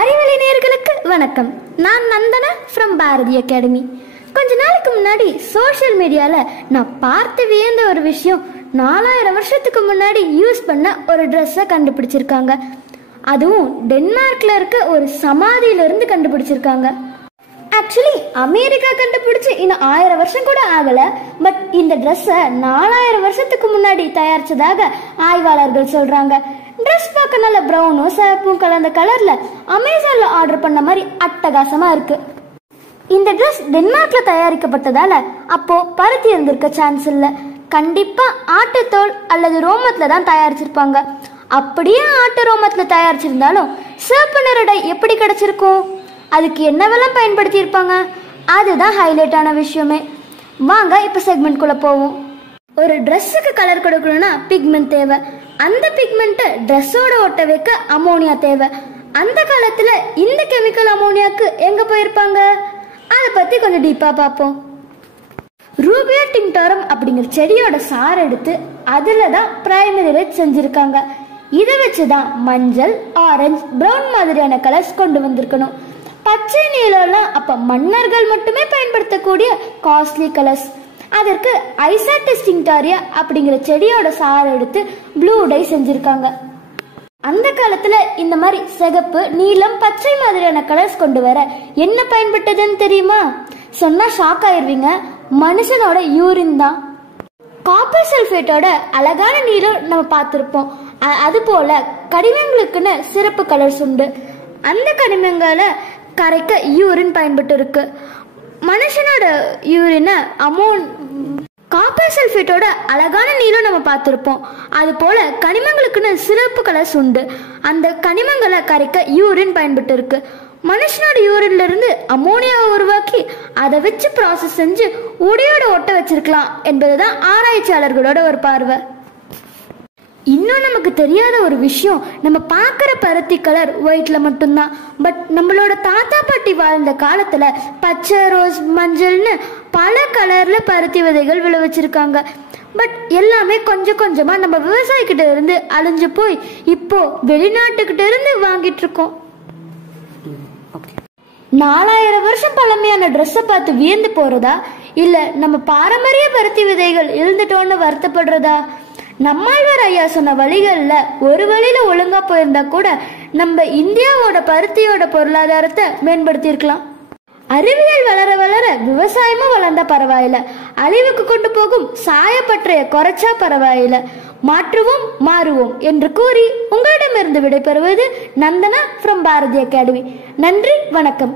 அறிவலை நேயர்களுக்கு வணக்கம். நான் நந்தனா ஃப்ரம் பாரதி அகாடமி. கொஞ்ச நாளைக்கு முன்னாடி சோஷியல் மீடியாவில் நான் பார்த்து வியந்த ஒரு விஷயம், 4000 வருஷத்துக்கு முன்னாடி யூஸ் பண்ண ஒரு ட்ரெஸ்ஸை கண்டுபிடிச்சிருக்காங்க. அதுவும் டென்மார்க்ல இருக்க ஒரு சமாதியிலிருந்து கண்டுபிடிச்சிருக்காங்க. ஆக்சுவலி அமெரிக்கா கண்டுபிடிச்சு இன்னும் 1000 வருஷம் கூட ஆகல. பட் இந்த ட்ரெஸ்ஸை 4000 வருஷத்துக்கு முன்னாடி தயாரிச்சதாக ஆய்வாளர்கள் சொல்றாங்க. ட்ரெஸ் பார்க்க நல்ல ப்ரௌனும் சிவப்பும் கலந்த கலர்ல அமேசான்ல ஆர்டர் பண்ண மாதிரி அட்டகாசமா இருக்கு. இந்த ட்ரெஸ் டென்மார்க்ல தயாரிக்கப்பட்டதால அப்போ பருத்தி இருந்திருக்க சான்ஸ் இல்ல. கண்டிப்பா ஆட்டுத்தோல் அல்லது ரோமத்துல தான் தயாரிச்சிருப்பாங்க. அப்படியே ஆட்டு ரோமத்துல தயாரிச்சிருந்தாலும் சிவப்பு நிறடை எப்படி கிடைச்சிருக்கும்? அதுக்கு என்னவெல்லாம் பயன்படுத்தி இருப்பாங்க? அதுதான் ஹைலைட் ஆன விஷயமே. வாங்க இப்ப செக்மெண்ட்குள்ள போவோம். ஒரு ட்ரெஸ்ஸுக்கு கலர் கொடுக்கணும்னா பிக்மெண்ட் தேவை. அந்த பிக்மெண்ட்டை ட்ரெஸ்ஸோட ஒட்ட வைக்க அமோனியா தேவை. அந்த காலத்துல இந்த கெமிக்கல் அமோனியாக்கு எங்க போயிருப்பாங்க? அதை பத்தி கொஞ்சம் டீப்பா பார்ப்போம். ரூபியா டிங்டாரம் அப்படிங்கிற செடியோட சாறு எடுத்து அதுல தான் பிரைமரி ரெட் செஞ்சிருக்காங்க. இதை வச்சுதான் மஞ்சள், ஆரஞ்சு, பிரவுன் மாதிரியான கலர்ஸ் கொண்டு வந்திருக்கணும். பச்சை நீலம் அப்ப மன்னர்கள் மட்டுமே பயன்படுத்தக்கூடிய காஸ்ட்லி கலர்ஸ். அதற்கு ஐசாட்டிஸ் டிங்டாரியா அப்படிங்கிற செடியோட சாறு எடுத்து ப்ளூ டை செஞ்சிருக்காங்க. அந்த காலத்துல இந்த மாதிரி சிகப்பு, நீலம், பச்சை மாதிரியான கலர்ஸ் கொண்டு வர என்ன பயன்பட்டதுன்னு தெரியுமா? சொன்னா ஷாக் ஆயிருவீங்க. மனுஷனோட யூரின் தான். காப்பர் சல்ஃபேட்டோட அழகான நீலம் நம்ம பார்த்திருப்போம். அது போல கனிமங்களுக்குன்னு சிறப்பு கலர்ஸ் உண்டு. அந்த கனிமங்களை கரைக்க யூரின் பயன்பட்டு இருக்கு. மனுஷனோட யூரின காப்பர் சல்ஃபேட்டோட அழகான நீலம் நம்ம பார்த்திருப்போம். அது போல கனிமங்களுக்குன்னு சிறப்பு கலர்ஸ் உண்டு. அந்த கனிமங்களை கரைக்க யூரின் பயன்பட்டு இருக்கு. மனுஷனோட யூரின்ல இருந்து அமோனியாவை உருவாக்கி அதை வச்சு ப்ராசஸ் செஞ்சு உடையோட ஒட்ட வச்சிருக்கலாம் என்பதுதான் ஆராய்ச்சியாளர்களோட ஒரு பார்வை. இன்னும் நமக்கு தெரியாத ஒரு விஷயம், நம்ம பார்க்குற பருத்தி கலர் ஒயிட்ல மட்டும்தான். பட் நம்மளோட தாத்தா பாட்டி வாழ்ந்த காலத்துல பச்சை, ரோஸ், மஞ்சள்னு பல கலர்ல பருத்தி விதைகள் விளைவிச்சிருக்காங்க. பட் எல்லாமே கொஞ்சம் கொஞ்சமா நம்ம விவசாயிக்கிட்ட இருந்து அழிஞ்சு போய் இப்போ வெளிநாட்டுக்கிட்ட இருந்து வாங்கிட்டு இருக்கோம். 4000 வருஷம் பழமையான ட்ரெஸ்ஸை பார்த்து வியந்து போறதா, இல்ல நம்ம பாரம்பரிய பருத்தி விதைகள் இருந்துட்டோன்னு வருத்தப்படுறதா? நம்மாழ்வார் ஐயா சொன்ன வழிகள்ல ஒரு வழியில ஒழுங்கா போயிருந்தா கூட நம்ம இந்தியாவோட பருத்தியோட பொருளாதாரத்தை மேம்படுத்தி இருக்கலாம். அறிவியல் வளர வளர விவசாயமும் வளர்ந்தா பரவாயில்ல, அழிவுக்கு கொண்டு போகும் சாயப்பற்றைய குறைச்சா பரவாயில்ல. மாற்றுவோம், மாறுவோம் என்று கூறி உங்களிடமிருந்து விடைபெறுவது நந்தனா ஃப்ரம் பாரதி அகாடமி. நன்றி, வணக்கம்.